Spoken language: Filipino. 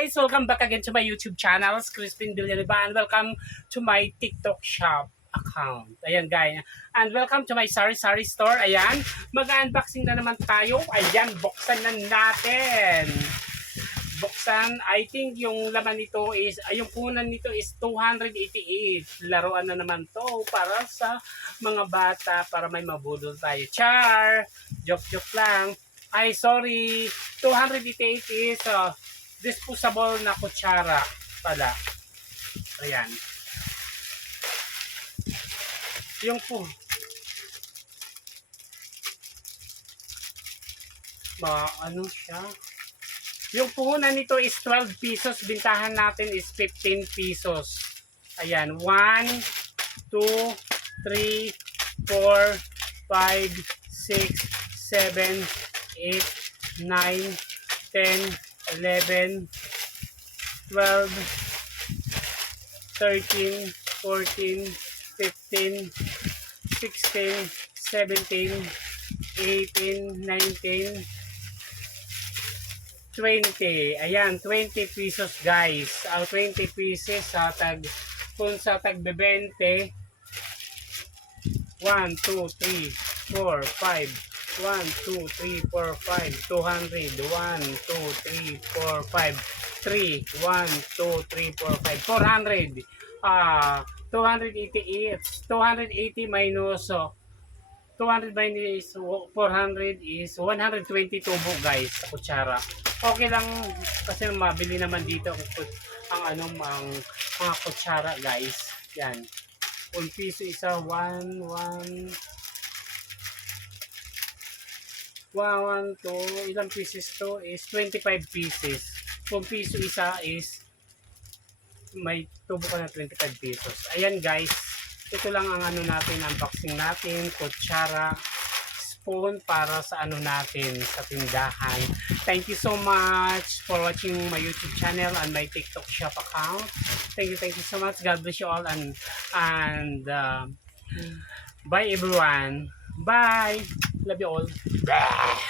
guys! Welcome back again to my YouTube channel, Crispin Villanueva, and welcome to my TikTok shop account. Ayan guys. And welcome to my Sari store. Ayan. Mag-unboxing na naman tayo. Ayan, buksan na natin. Buksan, I think yung laman nito is, yung punan nito is 288. Laruan na naman to para sa mga bata, para may mabudol tayo. Char! Joke lang. Ay, sorry. 288 is disposable na kutsara pala. Ayan. Yung po. Ano siya? Yung puhunan nito is 12 pesos. Bintahan natin is 15 pesos. Ayan. 1, 2, 3, 4, 5, 6, 7, 8, 9, 10, 11, 12, 13, 14, 15, 16, 17, 18, 19, 20. Ayan, 20 pesos guys. 20 pieces sa kung sa tag 20. 1, 2, 3, 4, 5. 1, 2, 3, 4, 5, 200, 1, 2, 3, 4, 5, 3, 1, 2, 3, 4, 5, 400, 280 minus, 200 minus 400 is 120 tubo guys, sa kutsara. Okay lang, kasi mabili naman dito ang mga kutsara guys. Yan. 1 piso isa, 1, 2, ilang pieces to is 25 pieces. 1 piso isa is may tubo ka na 25 pesos. Ayan guys, ito lang ang natin, unboxing natin, kutsara, spoon para sa natin sa tindahan. Thank you so much for watching my YouTube channel and my TikTok shop account. Thank you so much. God bless you all, and bye everyone. Bye. Love you all. Bye.